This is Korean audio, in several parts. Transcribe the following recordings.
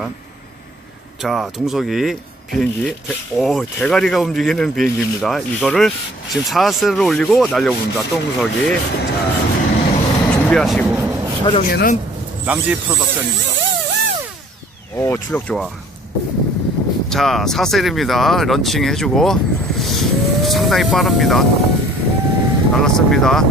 잠깐. 자, 동석이 비행기. 대, 오, 대가리가 움직이는 비행기입니다. 이거를 지금 4세를 올리고 날려봅니다. 동석이. 자, 준비하시고. 촬영에는 남지 프로덕션입니다. 오, 출력 좋아. 자, 4셀입니다. 런칭 해주고. 상당히 빠릅니다. 날랐습니다.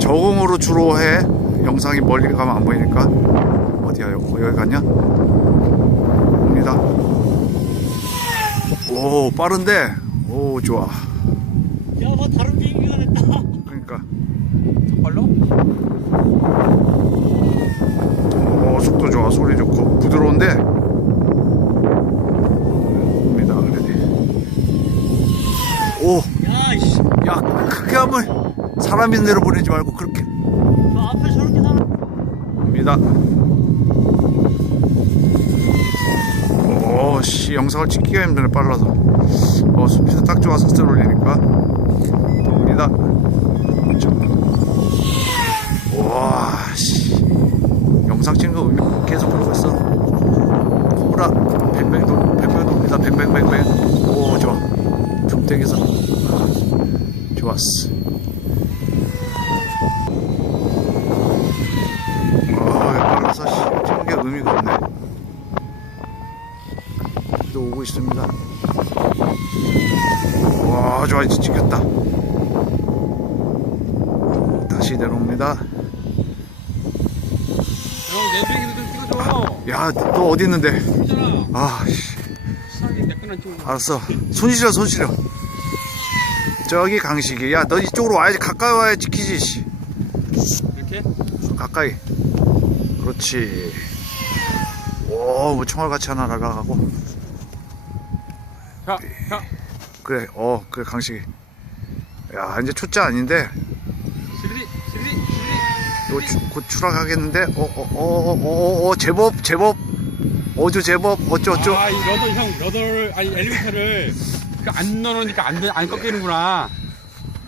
저공으로 주로 해. 영상이 멀리 가면 안 보이니까. 어디야, 여기, 갔냐? 옵니다. 오, 빠른데? 오, 좋아. 야, 뭐 다른 비행기가 됐다. 그러니까. 정말로? 오, 속도 좋아. 소리 좋고. 부드러운데? 오, 야, 이씨. 야, 크게 하면 사람 있는 데로 보내지 말고 그렇게. 저 앞에 저렇게 사람. 입니다. 오, 씨, 영상을 찍기가 힘드네, 빨라서. 어, 스피드 딱 좋아서 스를 올리니까. 또 옵니다. 저. 와, 씨. 영상 찍는 거 의미 계속 그러고 있어. 코브라, 뱅뱅 도, 뱅뱅 돕니다. 뱅뱅뱅뱅. 오, 좋아. tum택에서. 아, 좋았어. 아, 빨라서 씨, 찍는 게 의미가 없네. 또 오고 있습니다. 와, 좋아, 이제 찍혔다. 다시 내려옵니다. 형, 내 비행기도 좀 찍어줘. 야, 너 어디 있는데? 아, 씨. 알았어. 손 실어, 손 실어. 저기 강식이. 야, 너 이쪽으로 와야지. 가까이 와야 지키지, 씨. 이렇게? 가까이. 그렇지. 오, 뭐 총알 같이 하나 날아가고. 자, 자. 그래, 어, 그래, 강식이. 야, 이제 초짜 아닌데, 시리리, 시리리. 또 추- 곧 추락하겠는데, 어, 어, 어, 어, 어, 어, 제법, 제법, 어주 제법, 어쩌, 어쩌. 아, 이 러더, 형, 러더를, 아니, 엘리베이터를 그 안 넣어놓으니까 안, 돼- 안 꺾이는구나.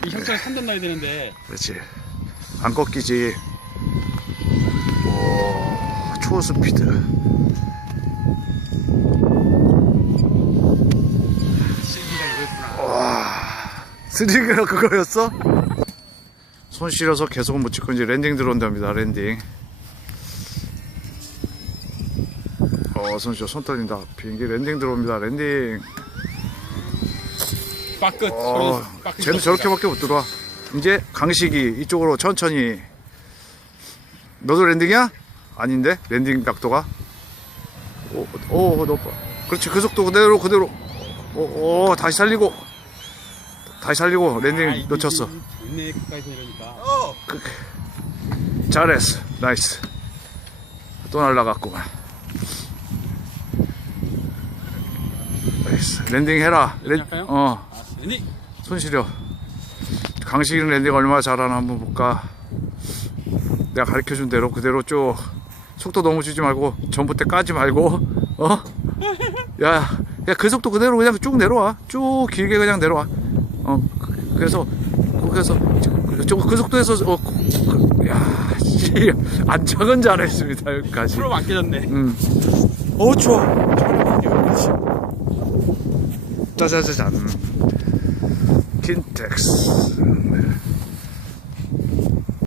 이 형처럼 3단 넣어야 되는데. 그렇지. 안 꺾이지. 오, 초스피드. 시리가 이거였구나. 와, 스리그가 그거였어? 손 실어서 계속 못 찍고 이제 랜딩 들어온답니다, 랜딩. 어, 손 떨린다. 비행기 랜딩 들어옵니다, 랜딩. 빠끝. 어, 쟤는 저렇게밖에 못 들어와. 이제 강식이 이쪽으로 천천히. 너도 랜딩이야? 아닌데? 랜딩 각도가? 오, 오, 높아. 그렇지, 그 속도 그대로, 그대로. 오, 오, 다시 살리고. 다시 살리고, 랜딩 아, 이- 놓쳤어. 이- 존내 가까이서 이러니까. 잘했어. 나이스. 또 날라갔구만. 나이스. 랜딩 해라. 랜, 할까요? 어. 아. 손 시려. 강식이는 랜딩 얼마나 잘하나 한번 볼까. 내가 가르쳐 준 대로 그대로 쭉 속도 너무 주지 말고 전봇대 까지 말고 어? 야, 야 그 속도 그대로 그냥 쭉 내려와. 쭉 길게 그냥 내려와. 어, 그- 그래서 그래서 저그 속도에서 어, 그- 야, 씨, 안착은 잘했습니다 여기까지. 프로 안 깨졌네. 음. 어, 좋아. 촬영하니 여기까지. 짜자자잔. 킨텍스.